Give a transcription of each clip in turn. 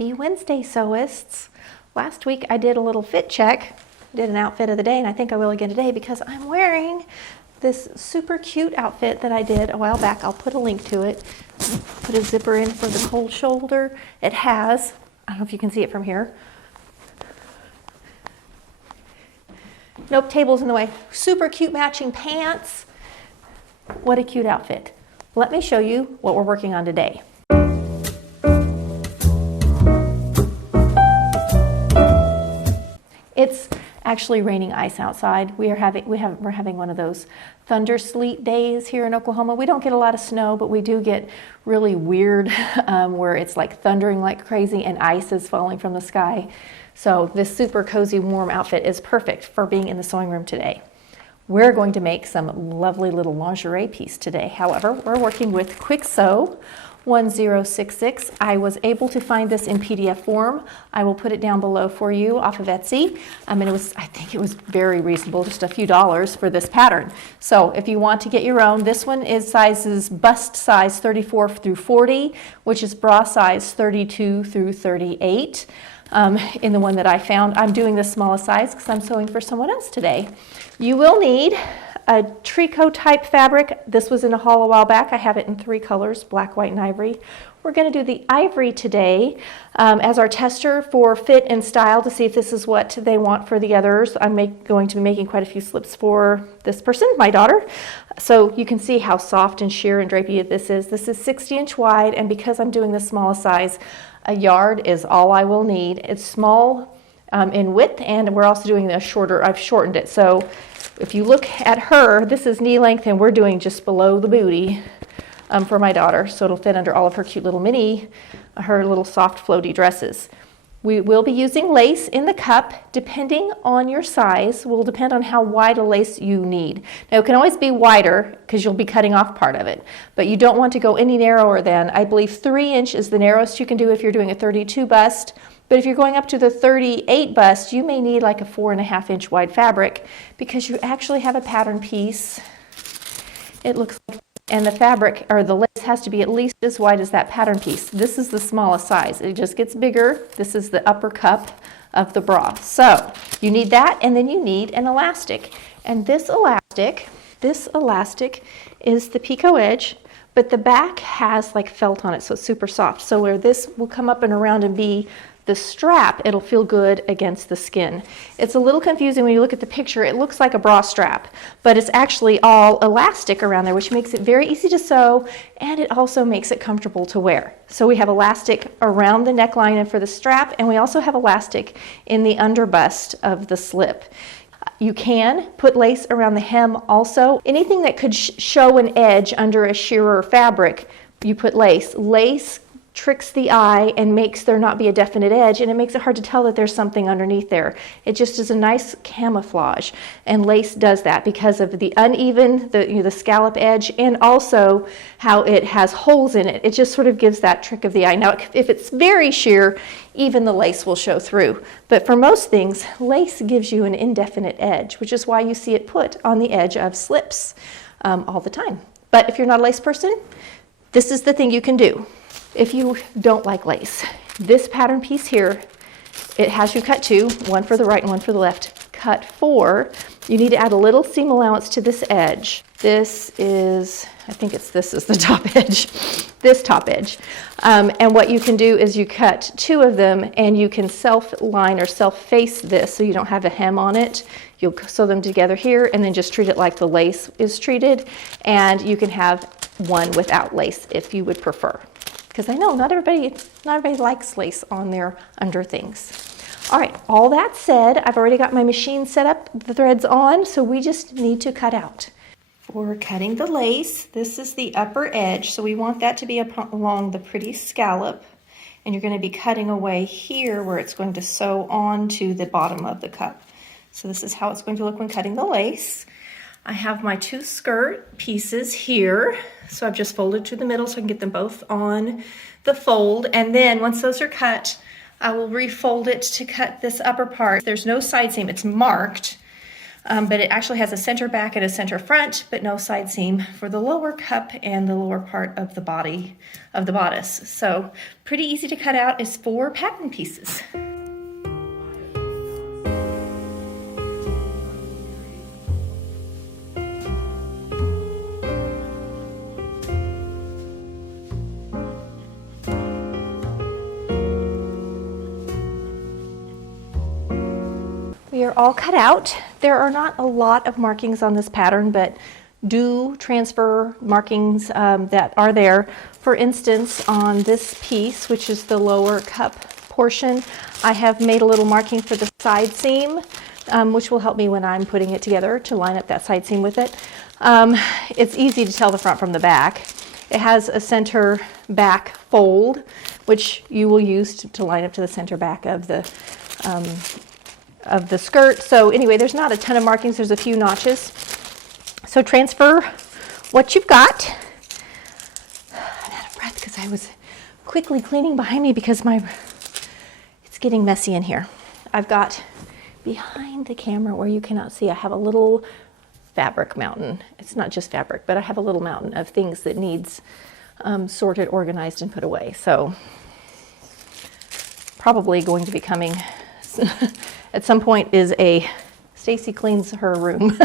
Happy Wednesday, sewists. Last week I did a little fit check, did an outfit of the day, and I think I will again today because I'm wearing this super cute outfit that I did a while back. I'll put a link to it. Put a zipper in for the cold shoulder. It has, I don't know if you can see it from here. Nope, table's in the way. Super cute matching pants. What a cute outfit. Let me show you what we're working on today. It's actually raining ice outside. We're having one of those thunder sleet days here in Oklahoma. We don't get a lot of snow, but we do get really weird where it's like thundering like crazy and ice is falling from the sky. So this super cozy warm outfit is perfect for being in the sewing room today. We're going to make some lovely little lingerie piece today. However, we're working with Kwik Sew 1066. I was able to find this in PDF form. I will put it down below for you off of Etsy. And I think it was very reasonable, just a few dollars for this pattern. So if you want to get your own, this one is sizes bust size 34 through 40, which is bra size 32 through 38. In the one that I found, I'm doing the smallest size because I'm sewing for someone else today. You will need a tricot type fabric. This was in a haul a while back. I have it in 3 colors, black, white, and ivory. We're going to do the ivory today as our tester for fit and style to see if this is what they want for the others. I'm going to be making quite a few slips for this person, my daughter. So you can see how soft and sheer and drapey this is. This is 60-inch wide, and because I'm doing the smallest size, a yard is all I will need. It's small in width, and we're also doing the shorter. I've shortened it. So if you look at her, this is knee length, and we're doing just below the booty for my daughter. So it'll fit under all of her cute little her little soft floaty dresses. We will be using lace in the cup. Depending on your size, will depend on how wide a lace you need. Now it can always be wider because you'll be cutting off part of it, but you don't want to go any narrower than, I believe 3 inch is the narrowest you can do if you're doing a 32 bust. But if you're going up to the 38 bust, you may need like a 4.5 inch wide fabric because you actually have a pattern piece. It looks like, and the fabric or the lace has to be at least as wide as that pattern piece. This is the smallest size. It just gets bigger. This is the upper cup of the bra. So you need that, and then you need an elastic. And this elastic is the picot edge, but the back has like felt on it, so it's super soft. So where this will come up and around and be the strap, it'll feel good against the skin. It's a little confusing when you look at the picture. It looks like a bra strap, but it's actually all elastic around there, which makes it very easy to sew, and it also makes it comfortable to wear. So we have elastic around the neckline and for the strap, and we also have elastic in the underbust of the slip. You can put lace around the hem also. Anything that could show an edge under a shearer fabric, you put lace. Lace tricks the eye and makes there not be a definite edge, and it makes it hard to tell that there's something underneath there. It just is a nice camouflage, and lace does that because of the uneven, the scallop edge, and also how it has holes in it. It just sort of gives that trick of the eye. Now, if it's very sheer, even the lace will show through. But for most things, lace gives you an indefinite edge, which is why you see it put on the edge of slips all the time. But if you're not a lace person, this is the thing you can do. If you don't like lace, this pattern piece here, it has you cut 2, one for the right and one for the left. Cut 4, you need to add a little seam allowance to this edge. This is, this is the top edge, this top edge. And what you can do is you cut 2 of them, and you can self-line or self-face this so you don't have a hem on it. You'll sew them together here and then just treat it like the lace is treated. And you can have one without lace if you would prefer. Because I know not everybody likes lace on their under things. All right, all that said, I've already got my machine set up, the threads on, so we just need to cut out. For cutting the lace, this is the upper edge, so we want that to be along the pretty scallop, and you're going to be cutting away here where it's going to sew onto the bottom of the cup. So this is how it's going to look when cutting the lace. I have my 2 skirt pieces here, so I've just folded to the middle so I can get them both on the fold, and then once those are cut, I will refold it to cut this upper part. There's no side seam, it's marked, but it actually has a center back and a center front, but no side seam for the lower cup and the lower part of the body of the bodice. So pretty easy to cut out. Is 4 pattern pieces. We are all cut out. There are not a lot of markings on this pattern, but do transfer markings that are there. For instance, on this piece, which is the lower cup portion, I have made a little marking for the side seam, which will help me when I'm putting it together to line up that side seam with it. It's easy to tell the front from the back. It has a center back fold, which you will use to line up to the center back of the skirt. So anyway, there's not a ton of markings. There's a few notches. So transfer what you've got. I'm out of breath because I was quickly cleaning behind me because it's getting messy in here. I've got behind the camera where you cannot see, I have a little fabric mountain. It's not just fabric, but I have a little mountain of things that needs sorted, organized, and put away. So probably going to be coming at some point is a Stacy cleans her room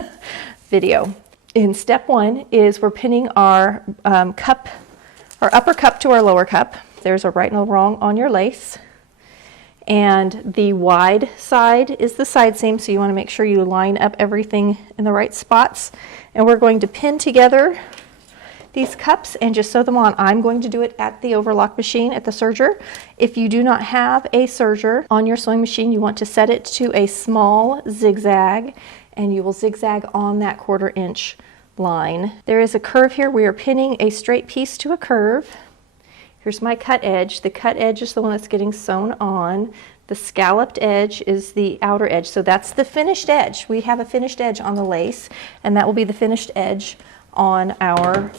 video. In step 1 is we're pinning our cup, our upper cup to our lower cup. There's a right and a wrong on your lace. And the wide side is the side seam, so you want to make sure you line up everything in the right spots. And we're going to pin together these cups and just sew them on. I'm going to do it at the overlock machine at the serger. If you do not have a serger on your sewing machine, you want to set it to a small zigzag, and you will zigzag on that 1/4 inch line. There is a curve here. We are pinning a straight piece to a curve. Here's my cut edge. The cut edge is the one that's getting sewn on. The scalloped edge is the outer edge. So that's the finished edge. We have a finished edge on the lace, and that will be the finished edge on our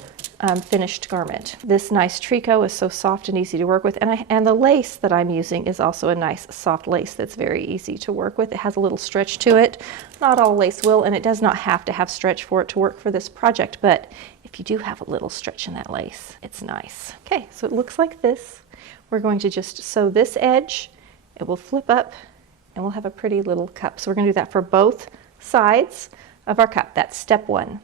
finished garment. This nice tricot is so soft and easy to work with, and the lace that I'm using is also a nice soft lace that's very easy to work with. It has a little stretch to it. Not all lace will, and it does not have to have stretch for it to work for this project, but if you do have a little stretch in that lace, it's nice. Okay, so it looks like this. We're going to just sew this edge. It will flip up, and we'll have a pretty little cup. So we're going to do that for both sides of our cup. That's step 1.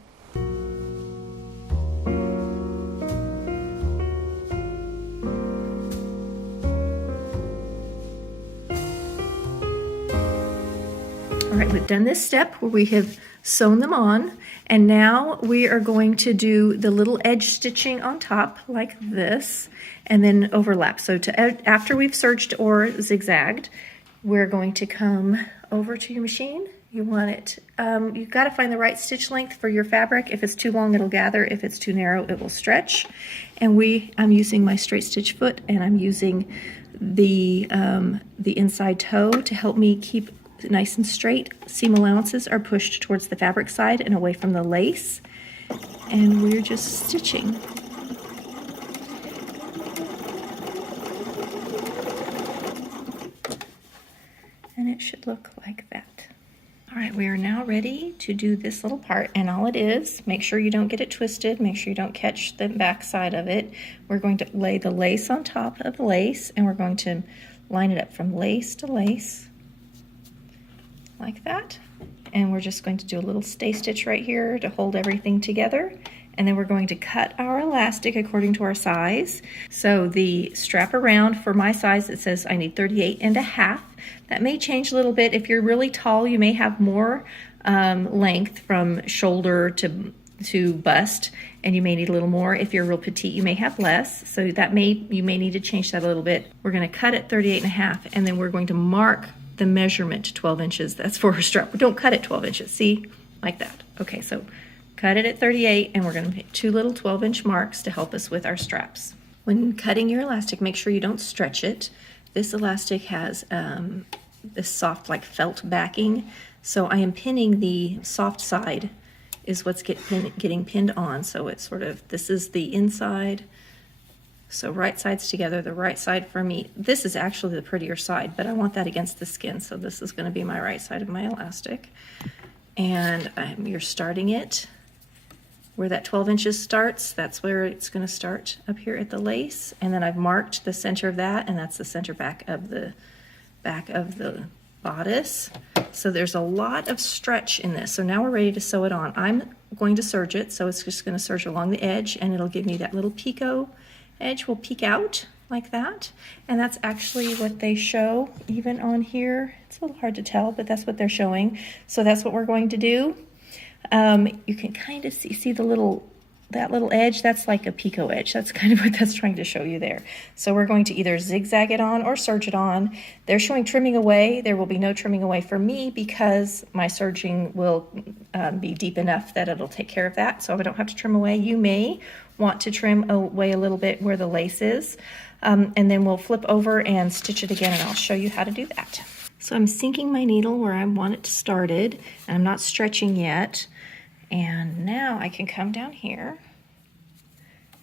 All right, we've done this step where we have sewn them on, and now we are going to do the little edge stitching on top like this, and then overlap. So after we've serged or zigzagged, we're going to come over to your machine. You want it, you've got to find the right stitch length for your fabric. If it's too long, it'll gather. If it's too narrow, it will stretch. And I'm using my straight stitch foot, and I'm using the inside toe to help me keep nice and straight. Seam allowances are pushed towards the fabric side and away from the lace, and we're just stitching. And it should look like that. All right, we are now ready to do this little part, and all it is, make sure you don't get it twisted, make sure you don't catch the back side of it. We're going to lay the lace on top of the lace, and we're going to line it up from lace to lace like that, and we're just going to do a little stay stitch right here to hold everything together, and then we're going to cut our elastic according to our size. So the strap around, for my size, it says I need 38.5. That may change a little bit. If you're really tall, you may have more length from shoulder to bust, and you may need a little more. If you're real petite, you may have less, so you may need to change that a little bit. We're going to cut at 38.5, and then we're going to mark the measurement to 12 inches. That's for her strap. Don't cut it 12 inches. See? Like that. Okay, so cut it at 38, and we're going to make 2 little 12-inch marks to help us with our straps. When cutting your elastic, make sure you don't stretch it. This elastic has this soft, like felt backing, so I am pinning the soft side is what's getting pinned on. So it's sort of, this is the inside. So right sides together, the right side for me. This is actually the prettier side, but I want that against the skin, so this is going to be my right side of my elastic. And you're starting it where that 12 inches starts. That's where it's going to start up here at the lace. And then I've marked the center of that, and that's the center back of the bodice. So there's a lot of stretch in this. So now we're ready to sew it on. I'm going to serge it, so it's just going to serge along the edge, and it'll give me that little picot edge will peek out like that. And that's actually what they show even on here. It's a little hard to tell, but that's what they're showing. So that's what we're going to do. You can kind of see that little edge. That's like a picot edge. That's kind of what that's trying to show you there. So we're going to either zigzag it on or serge it on. They're showing trimming away. There will be no trimming away for me because my serging will be deep enough that it'll take care of that. So I don't have to trim away. You may want to trim away a little bit where the lace is. And then we'll flip over and stitch it again, and I'll show you how to do that. So I'm sinking my needle where I want it started, and I'm not stretching yet. And now I can come down here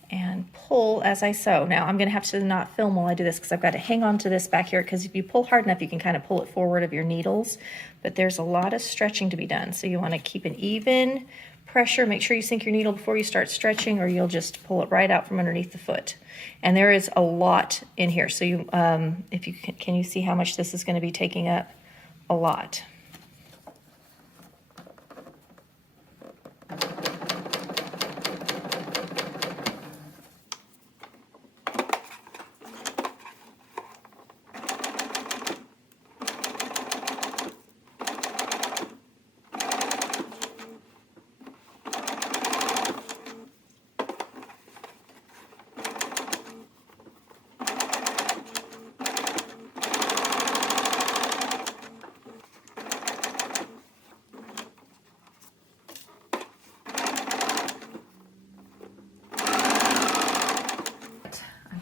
and pull as I sew. Now I'm gonna have to not film while I do this because I've got to hang on to this back here, because if you pull hard enough, you can kind of pull it forward of your needles, but there's a lot of stretching to be done. So you wanna keep an even pressure. Make sure you sink your needle before you start stretching, or you'll just pull it right out from underneath the foot. And there is a lot in here. So you, if you can you see how much this is gonna be taking up? A lot.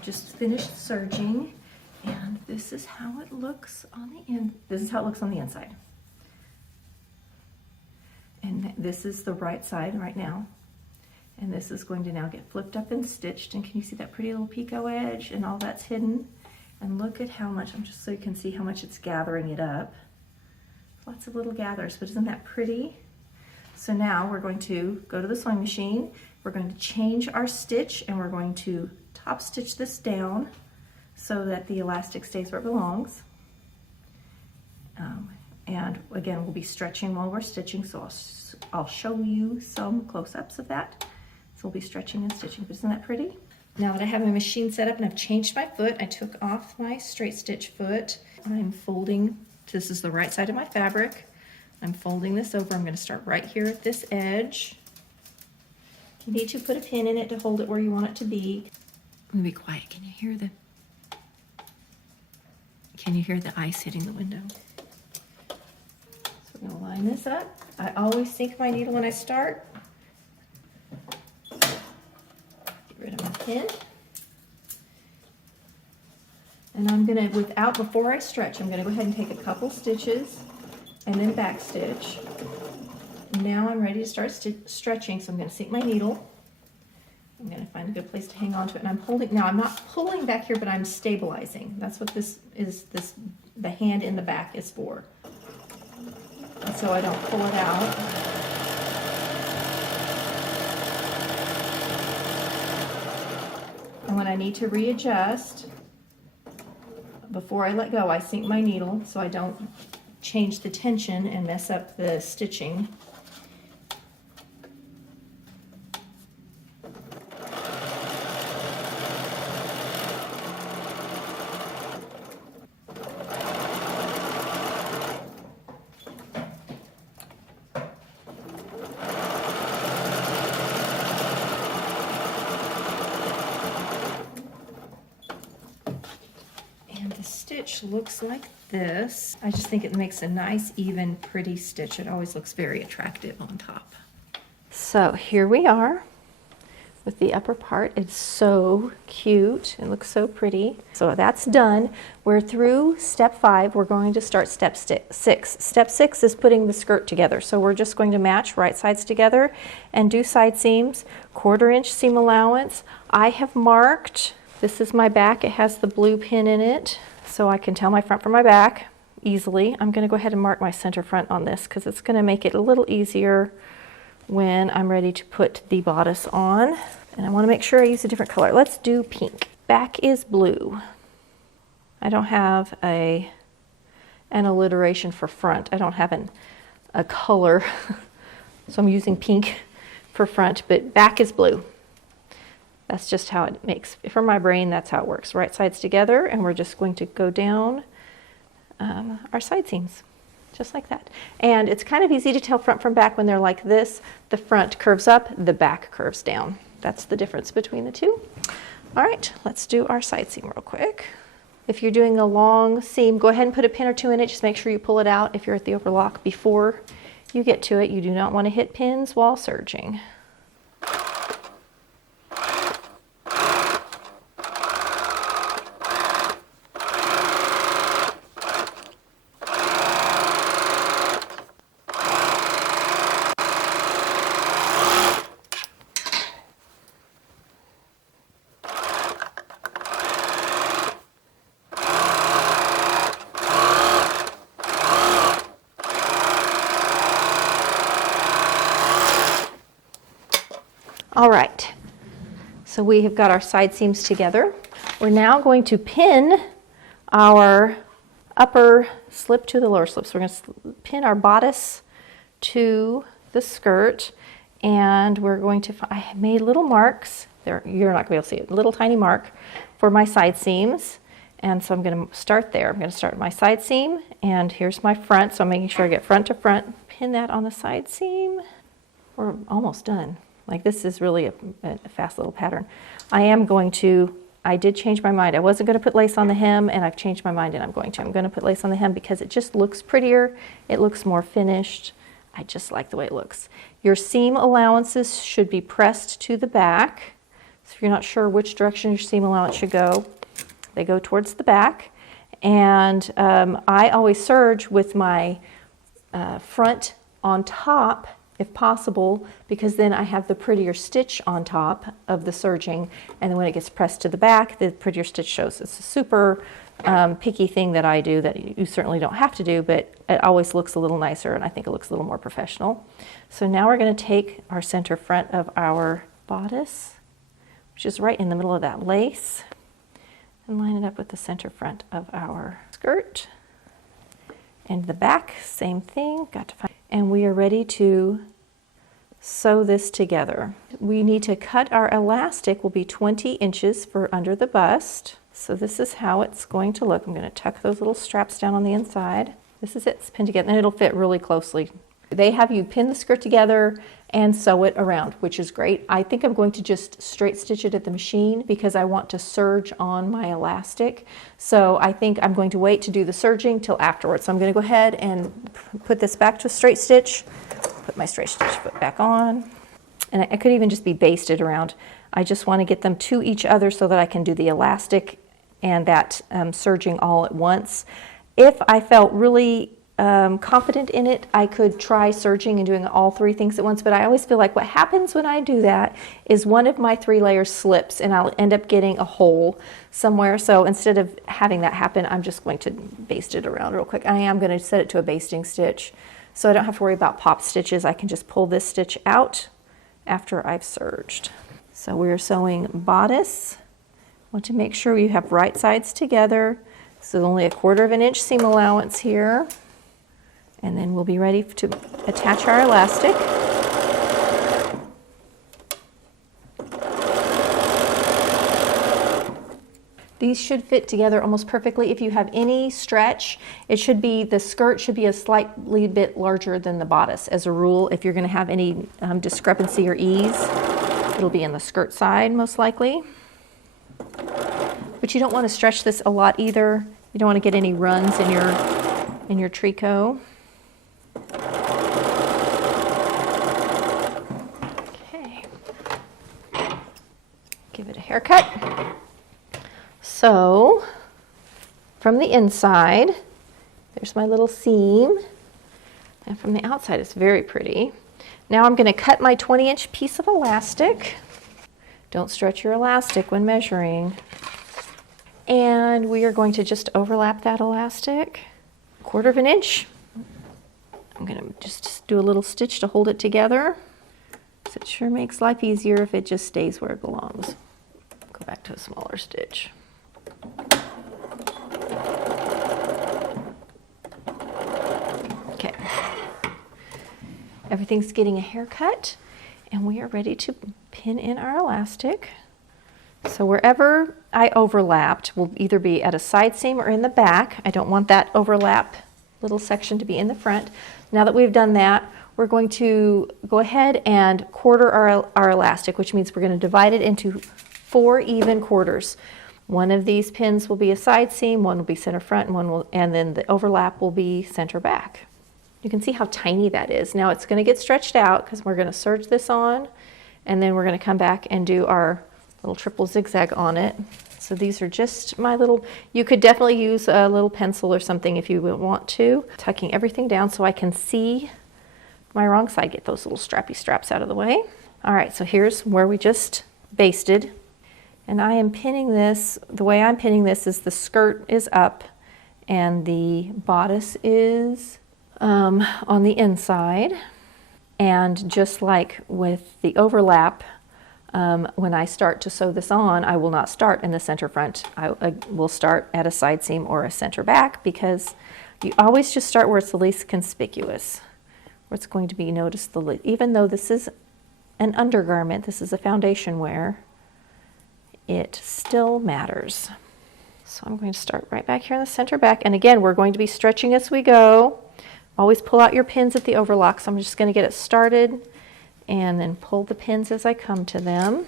Just finished serging, and this is how it looks on the in. This is how it looks on the inside, and this is the right side right now, and this is going to now get flipped up and stitched. And can you see that pretty little picot edge and all that's hidden? And look at how much, just so you can see how much it's gathering it up. Lots of little gathers, but isn't that pretty? So now we're going to go to the sewing machine. We're going to change our stitch, and we're going to top stitch this down so that the elastic stays where it belongs. And again, we'll be stretching while we're stitching, so I'll show you some close-ups of that. So we'll be stretching and stitching, but isn't that pretty? Now that I have my machine set up and I've changed my foot, I took off my straight stitch foot. I'm folding, this is the right side of my fabric. I'm folding this over. I'm going to start right here at this edge. You need to put a pin in it to hold it where you want it to be. Let me be quiet. Can you hear the ice hitting the window? So we're going to line this up. I always sink my needle when I start. Get rid of my pin. And I'm going to, before I stretch, I'm going to go ahead and take a couple stitches and then back stitch. Now I'm ready to start stretching, so I'm going to sink my needle. I'm going to find a good place to hang on to it, and I'm holding. Now I'm not pulling back here, but I'm stabilizing. That's what this is. The hand in the back is for, and so I don't pull it out. And when I need to readjust, before I let go, I sink my needle so I don't change the tension and mess up the stitching. Looks like this. I just think it makes a nice, even, pretty stitch. It always looks very attractive on top. So here we are with the upper part. It's so cute. It looks so pretty. So that's done. We're through step 5. We're going to start step 6. Step 6 is putting the skirt together. So we're just going to match right sides together and do side seams, 1/4 inch seam allowance. I have marked, this is my back. It has the blue pin in it, so I can tell my front from my back. easily. I'm going to go ahead and mark my center front on this because it's going to make it a little easier when I'm ready to put the bodice on. And I want to make sure I use a different color. Let's do pink. Back is blue. I don't have an alliteration for front. I don't have a color, so I'm using pink for front, but back is blue. That's just how it makes, for my brain, that's how it works. Right sides together, and we're just going to go down our side seams, just like that. And it's kind of easy to tell front from back when they're like this. The front curves up, the back curves down. That's the difference between the two. All right, let's do our side seam real quick. If you're doing a long seam, go ahead and put a pin or two in it. Just make sure you pull it out if you're at the overlock before you get to it. You do not want to hit pins while serging. All right, so we have got our side seams together. We're now going to pin our upper slip to the lower slip. So we're going to pin our bodice to the skirt, and we're going to, I made little marks there. You're not going to be able to see it, little tiny mark for my side seams. And so I'm going to start there. I'm going to start my side seam, and here's my front. So I'm making sure I get front to front, pin that on the side seam. We're almost done. Like, this is really a fast little pattern. I did change my mind. I wasn't going to put lace on the hem, and I've changed my mind, and I'm going to put lace on the hem because it just looks prettier. It looks more finished. I just like the way it looks. Your seam allowances should be pressed to the back. So if you're not sure which direction your seam allowance should go, they go towards the back. And I always serge with my front on top, if possible, because then I have the prettier stitch on top of the serging, and then when it gets pressed to the back, the prettier stitch shows. It's a super picky thing that I do that you certainly don't have to do, but it always looks a little nicer, and I think it looks a little more professional. So now we're going to take our center front of our bodice, which is right in the middle of that lace, and line it up with the center front of our skirt. And the back, same thing, and we are ready to sew this together. We need to cut our elastic, will be 20 inches for under the bust. So this is how it's going to look. I'm going to tuck those little straps down on the inside. This is it, it's pinned together, and it'll fit really closely. They have you pin the skirt together and sew it around, which is great. I think I'm going to just straight stitch it at the machine because I want to serge on my elastic. So I think I'm going to wait to do the serging till afterwards. So I'm going to go ahead and put this back to a straight stitch, put my straight stitch foot back on, and I could even just be basted around. I just want to get them to each other so that I can do the elastic and that serging all at once. If I felt really confident in it, I could try serging and doing all three things at once, but I always feel like what happens when I do that is one of my 3 layers slips and I'll end up getting a hole somewhere. So instead of having that happen, I'm just going to baste it around real quick. I am going to set it to a basting stitch so I don't have to worry about pop stitches. I can just pull this stitch out after I've serged. So we're sewing bodice. Want to make sure you have right sides together. So only a 1/4 inch seam allowance here. And then we'll be ready to attach our elastic. These should fit together almost perfectly. If you have any stretch, the skirt should be a slightly bit larger than the bodice. As a rule, if you're going to have any discrepancy or ease, it'll be in the skirt side most likely. But you don't want to stretch this a lot either. You don't want to get any runs in your tricot. Okay. Give it a haircut. So, from the inside, there's my little seam. And from the outside, it's very pretty. Now I'm going to cut my 20-inch piece of elastic. Don't stretch your elastic when measuring. And we are going to just overlap that elastic 1/4 inch. I'm gonna just do a little stitch to hold it together. So it sure makes life easier if it just stays where it belongs. Go back to a smaller stitch. Okay. Everything's getting a haircut, and we are ready to pin in our elastic. So wherever I overlapped will either be at a side seam or in the back. I don't want that overlap little section to be in the front. Now that we've done that, we're going to go ahead and quarter our elastic, which means we're going to divide it into 4 even quarters. One of these pins will be a side seam, one will be center front, and then the overlap will be center back. You can see how tiny that is. Now it's going to get stretched out because we're going to serge this on, and then we're going to come back and do our little triple zigzag on it. So these are just my little, you could definitely use a little pencil or something if you would want to. Tucking everything down so I can see my wrong side, get those little strappy straps out of the way. All right, so here's where we just basted. And I am pinning this, the way I'm pinning this is the skirt is up and the bodice is on the inside. And just like with the overlap, when I start to sew this on, I will not start in the center front. I will start at a side seam or a center back, because you always just start where it's the least conspicuous, where it's going to be noticed the least. Even though this is an undergarment, this is a foundation wear, it still matters. So I'm going to start right back here in the center back. And again, we're going to be stretching as we go. Always pull out your pins at the overlock. So I'm just going to get it started and then pull the pins as I come to them.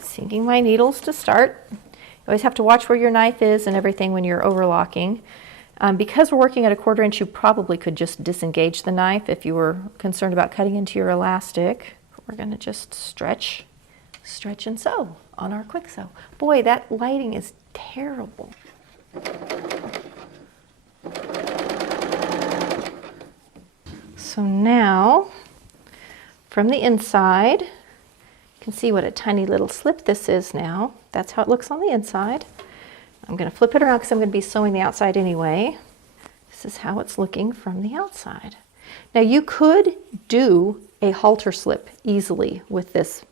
Sinking my needles to start. You always have to watch where your knife is and everything when you're overlocking. Because we're working at a 1/4 inch, you probably could just disengage the knife if you were concerned about cutting into your elastic. We're going to just stretch and sew on our quick sew. Boy, that lighting is terrible. So now, from the inside, you can see what a tiny little slip this is now. That's how it looks on the inside. I'm going to flip it around because I'm going to be sewing the outside anyway. This is how it's looking from the outside. Now you could do a halter slip easily with this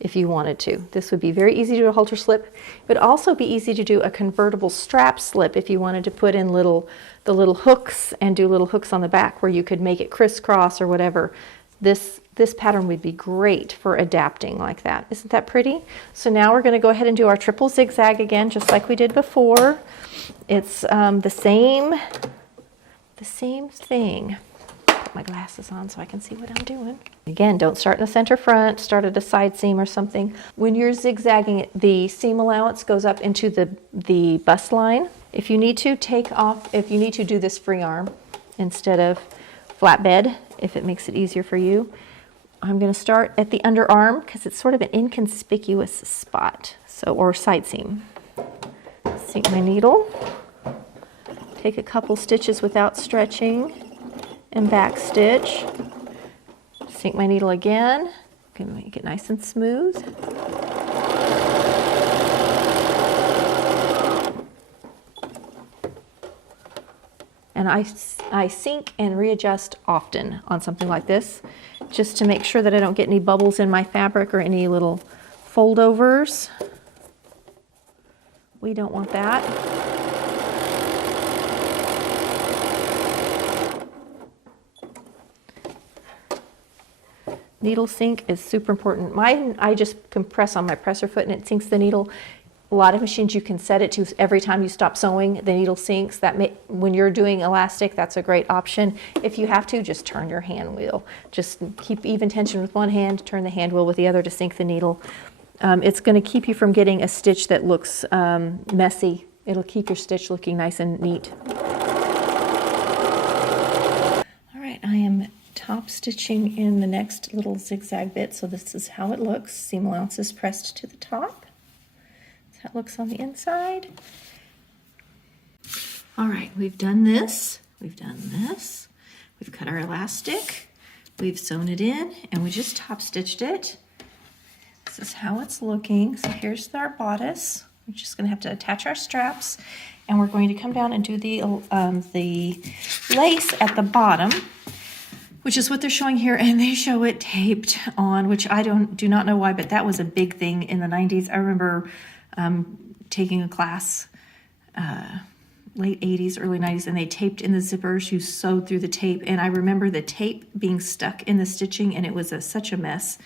if you wanted to. This would be very easy to do a halter slip. It would also be easy to do a convertible strap slip if you wanted to put in the little hooks and do little hooks on the back where you could make it crisscross or whatever. This pattern would be great for adapting like that. Isn't that pretty? So now we're going to go ahead and do our triple zigzag again, just like we did before. It's the same thing. Put my glasses on so I can see what I'm doing. Again, don't start in the center front, start at a side seam or something. When you're zigzagging, the seam allowance goes up into the bust line. If you need to do this free arm instead of flatbed, if it makes it easier for you, I'm going to start at the underarm because it's sort of an inconspicuous spot, or side seam. Sink my needle, take a couple stitches without stretching, and back stitch. Sink my needle again, can make it nice and smooth. And I sink and readjust often on something like this, just to make sure that I don't get any bubbles in my fabric or any little foldovers. We don't want that. Needle sink is super important. Mine, I just compress on my presser foot and it sinks the needle. A lot of machines you can set it to every time you stop sewing, the needle sinks. When you're doing elastic, that's a great option. If you have to, just turn your hand wheel. Just keep even tension with one hand, turn the hand wheel with the other to sink the needle. It's going to keep you from getting a stitch that looks messy. It'll keep your stitch looking nice and neat. All right, I am top stitching in the next little zigzag bit, so this is how it looks. Seam allowance is pressed to the top. That's how it looks on the inside. All right, we've done this, we've cut our elastic, we've sewn it in, and we just top stitched it. This is how it's looking. So here's our bodice. We're just going to have to attach our straps, And we're going to come down and do the lace at the bottom, which is what they're showing here, and they show it taped on, which I do not know why, but that was a big thing in the 90s. I remember taking a class late 80s, early 90s, and they taped in the zippers. You sewed through the tape, and I remember the tape being stuck in the stitching, and it was such a mess.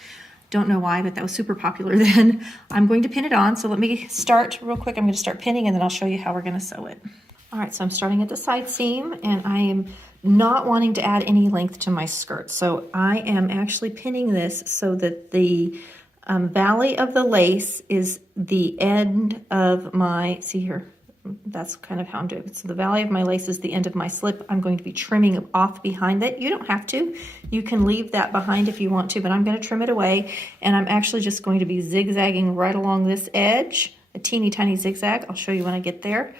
Don't know why, but that was super popular then. I'm going to pin it on, so let me start real quick. I'm going to start pinning, and then I'll show you how we're going to sew it. All right, so I'm starting at the side seam, and I am not wanting to add any length to my skirt. So I am actually pinning this so that the valley of the lace is the end of my, see here, that's kind of how I'm doing it. So the valley of my lace is the end of my slip. I'm going to be trimming off behind it. You don't have to. You can leave that behind if you want to, but I'm going to trim it away. And I'm actually just going to be zigzagging right along this edge, a teeny tiny zigzag. I'll show you when I get there.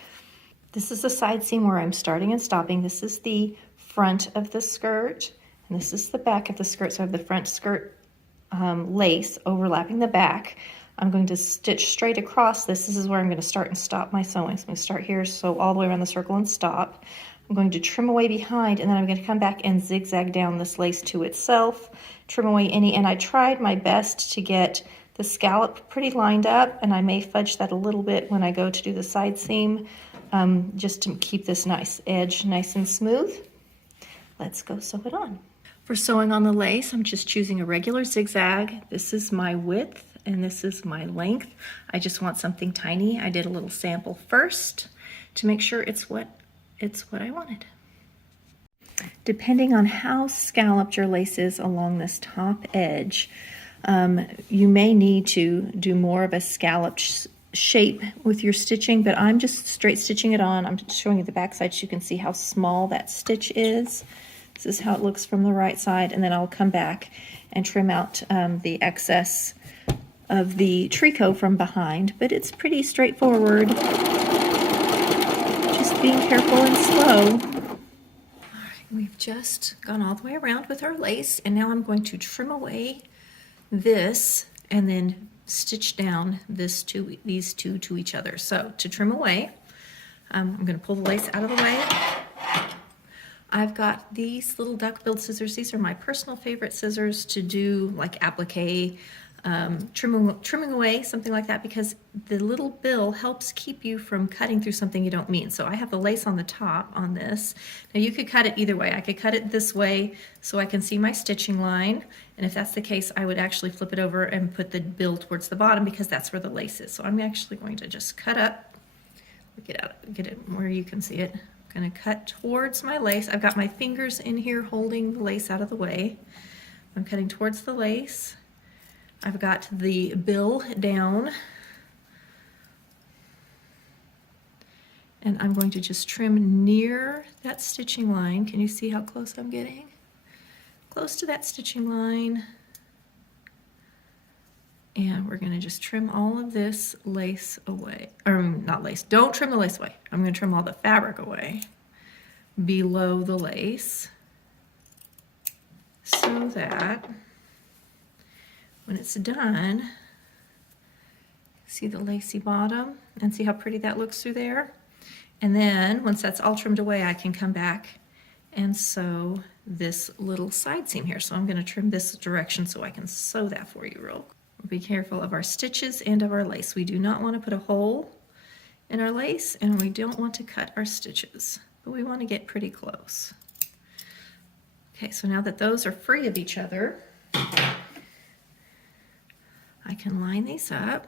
This is the side seam where I'm starting and stopping. This is the front of the skirt, and this is the back of the skirt. So I have the front skirt lace overlapping the back. I'm going to stitch straight across this. This is where I'm going to start and stop my sewing. So I'm going to start here, sew all the way around the circle and stop. I'm going to trim away behind, and then I'm going to come back and zigzag down this lace to itself, trim away any, and I tried my best to get the scallop pretty lined up, and I may fudge that a little bit when I go to do the side seam, just to keep this nice edge nice and smooth. Let's go sew it on. For sewing on the lace, I'm just choosing a regular zigzag. This is my width and this is my length. I just want something tiny. I did a little sample first to make sure it's what I wanted. Depending on how scalloped your lace is along this top edge, you may need to do more of a scalloped shape with your stitching, but I'm just straight stitching it on. I'm just showing you the back side so you can see how small that stitch is. This is how it looks from the right side, and then I'll come back and trim out the excess of the tricot from behind, but it's pretty straightforward. Just being careful and slow. All right, we've just gone all the way around with our lace, and now I'm going to trim away this and then stitch down these two to each other. So to trim away, I'm going to pull the lace out of the way. I've got these little duck-billed scissors. These are my personal favorite scissors to do like applique, trimming away, something like that, because the little bill helps keep you from cutting through something you don't mean. So I have the lace on the top on this. Now you could cut it either way. I could cut it this way so I can see my stitching line. And if that's the case, I would actually flip it over and put the bill towards the bottom because that's where the lace is. So I'm actually going to just cut up, get it where you can see it. I'm going to cut towards my lace. I've got my fingers in here holding the lace out of the way. I'm cutting towards the lace. I've got the bill down. And I'm going to just trim near that stitching line. Can you see how close I'm getting? Close to that stitching line. And we're going to just trim all of this lace away. Or not lace. Don't trim the lace away. I'm going to trim all the fabric away below the lace so that when it's done, see the lacy bottom and see how pretty that looks through there? And then once that's all trimmed away, I can come back and sew this little side seam here. So I'm going to trim this direction so I can sew that for you real quick. Be careful of our stitches and of our lace. We do not want to put a hole in our lace, and we don't want to cut our stitches, but we want to get pretty close. Okay, so now that those are free of each other, I can line these up.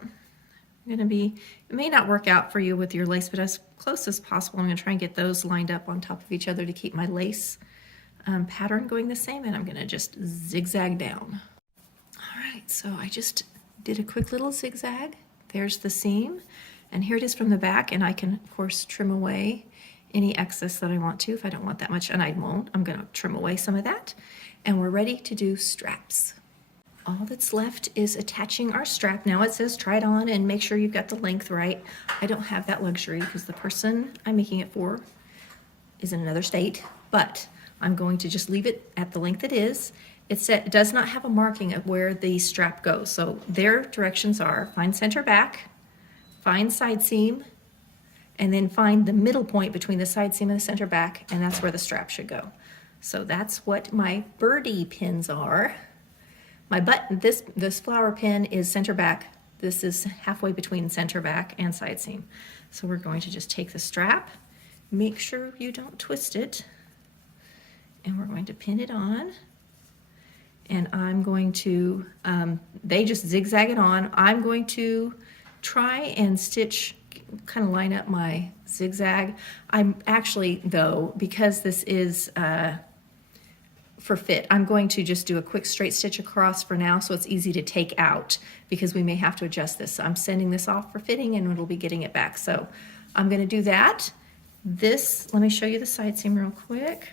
It may not work out for you with your lace, but as close as possible, I'm going to try and get those lined up on top of each other to keep my lace pattern going the same, and I'm going to just zigzag down. All right, so I just did a quick little zigzag. There's the seam, and here it is from the back, and I can, of course, trim away any excess that I want to. If I don't want that much, and I won't, I'm going to trim away some of that, and we're ready to do straps. All that's left is attaching our strap. Now it says try it on and make sure you've got the length right. I don't have that luxury because the person I'm making it for is in another state, but I'm going to just leave it at the length it is. It does not have a marking of where the strap goes. So their directions are find center back, find side seam, and then find the middle point between the side seam and the center back, and that's where the strap should go. So that's what my birdie pins are. My button, this flower pin is center back. This is halfway between center back and side seam. So we're going to just take the strap, make sure you don't twist it, and we're going to pin it on. And I'm going to, they just zigzag it on. I'm going to try and stitch, kind of line up my zigzag. I'm actually, though, because this is for fit, I'm going to just do a quick straight stitch across for now so it's easy to take out, because we may have to adjust this. So I'm sending this off for fitting and it'll be getting it back. So I'm going to do that. This, let me show you the side seam real quick.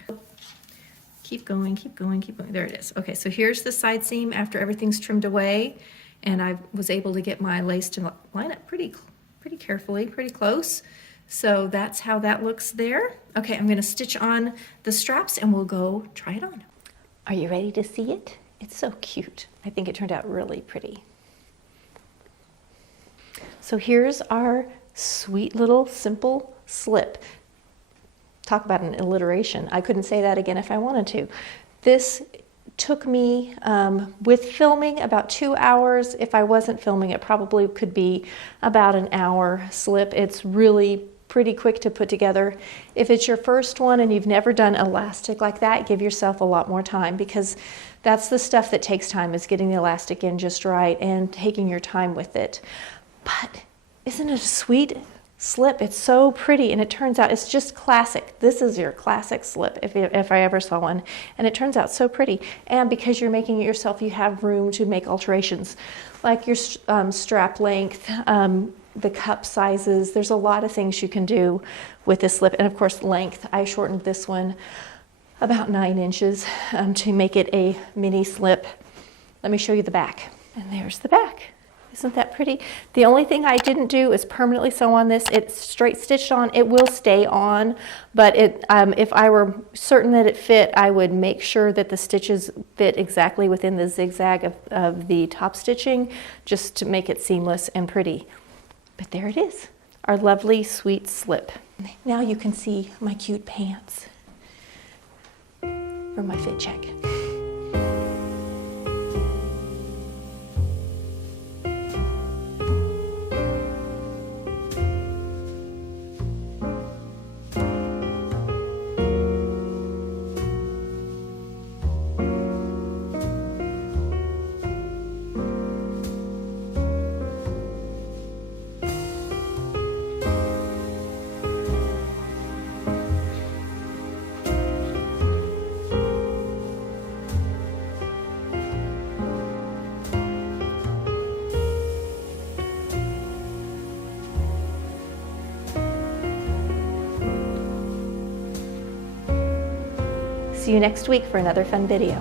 Keep going, keep going, keep going. There it is. Okay, so here's the side seam after everything's trimmed away, and I was able to get my lace to line up pretty carefully, pretty close. So that's how that looks there. Okay, I'm going to stitch on the straps and we'll go try it on. Are you ready to see it? It's so cute. I think it turned out really pretty. So here's our sweet little simple slip. Talk about an alliteration. I couldn't say that again if I wanted to. This took me, with filming, about 2 hours. If I wasn't filming, it probably could be about an hour slip. It's really pretty quick to put together. If it's your first one and you've never done elastic like that, give yourself a lot more time, because that's the stuff that takes time, is getting the elastic in just right and taking your time with it. But isn't it a sweet slip? It's so pretty, and it turns out it's just classic. This is your classic slip if I ever saw one, and it turns out so pretty. And because you're making it yourself, you have room to make alterations, like your strap length, the cup sizes. There's a lot of things you can do with this slip, and of course length. I shortened this one about 9 inches to make it a mini slip. Let me show you the back, and there's the back. Isn't that pretty? The only thing I didn't do is permanently sew on this. It's straight stitched on. It will stay on, but if I were certain that it fit, I would make sure that the stitches fit exactly within the zigzag of the top stitching, just to make it seamless and pretty. But there it is, our lovely sweet slip. Now you can see my cute pants for my fit check. See you next week for another fun video.